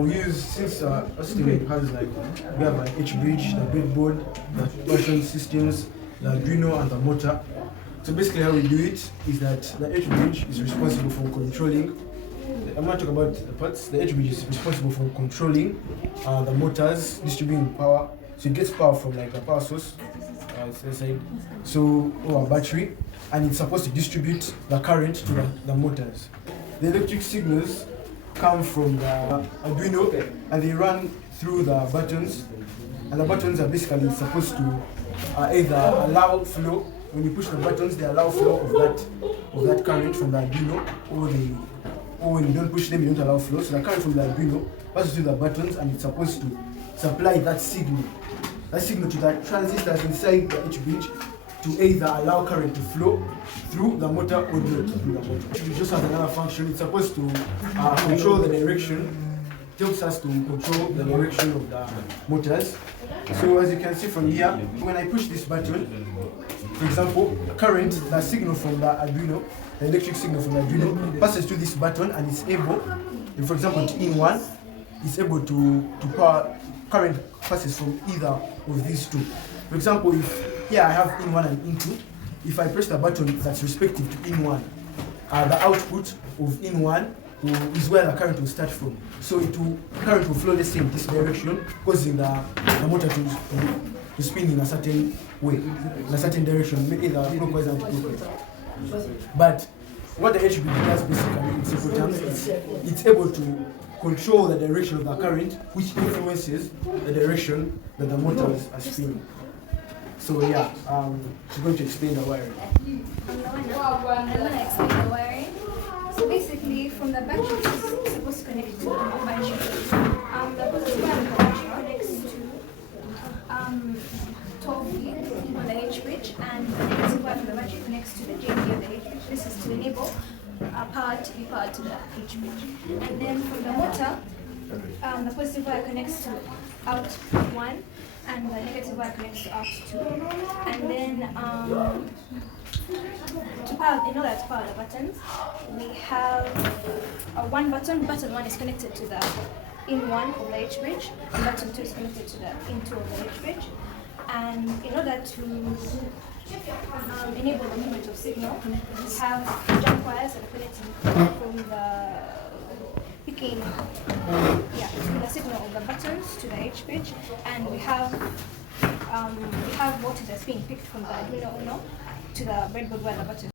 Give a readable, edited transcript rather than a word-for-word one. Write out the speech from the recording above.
We use, since our system has like, we have like H-bridge, the breadboard, the torsion systems, the Arduino and the motor. So basically how we do it is that the H-bridge is responsible for controlling, I'm not talking about the parts, the H-bridge is responsible for controlling the motors, distributing power. So it gets power from like the power source, so or a battery, and it's supposed to distribute the current to the motors. The electric signals come from the Arduino and they run through the buttons, and the buttons are basically supposed to either allow flow. When you push the buttons, they allow flow of that current from the Arduino, or when you don't push them, you don't allow flow. So the current from the Arduino passes through the buttons and it's supposed to supply that signal to the transistors inside the H-bridge to either allow current to flow through the motor or not through the motor. It just has another function. It's supposed to control the direction. It helps us to control the direction of the motors. So as you can see from here, when I push this button, for example, current, the signal from the Arduino, the electric signal from the Arduino passes to this button and it's able, for example, to in one, it's able to power, current passes from either of these two. For example, if here I have in one and in two, if I press the button that's respective to in one, the output of in one is where the current will start from. So current will flow, let's say, in this direction, causing the motor to spin in a certain way, in a certain direction, either clockwise and anti-clockwise. But what the H-bridge does basically, in simple terms, it's able to control the direction of the current, which influences the direction that the motors are spinning. So yeah, she's going to explain the wiring. I'm going to explain the wiring. So basically, from the battery, it's supposed to connect to the battery. The positive wire of the battery connects to 12 V on the H-bridge, and the negative wire from the battery connects to the JV of the H-bridge. This is to enable power to be powered to the H-bridge. And then from the motor, the positive wire connects to out 1, and the negative wire connects to out 2. And then in order to power the buttons, we have one button. Button 1 is connected to the in 1 of the H-bridge, and button 2 is connected to the in 2 of the H-bridge. And in order to enable the movement of signal, we have jump wires that are connecting from the picking the signal of the buttons to the H-bridge, and we have voltage that's being picked from the Arduino Uno to the breadboard where the button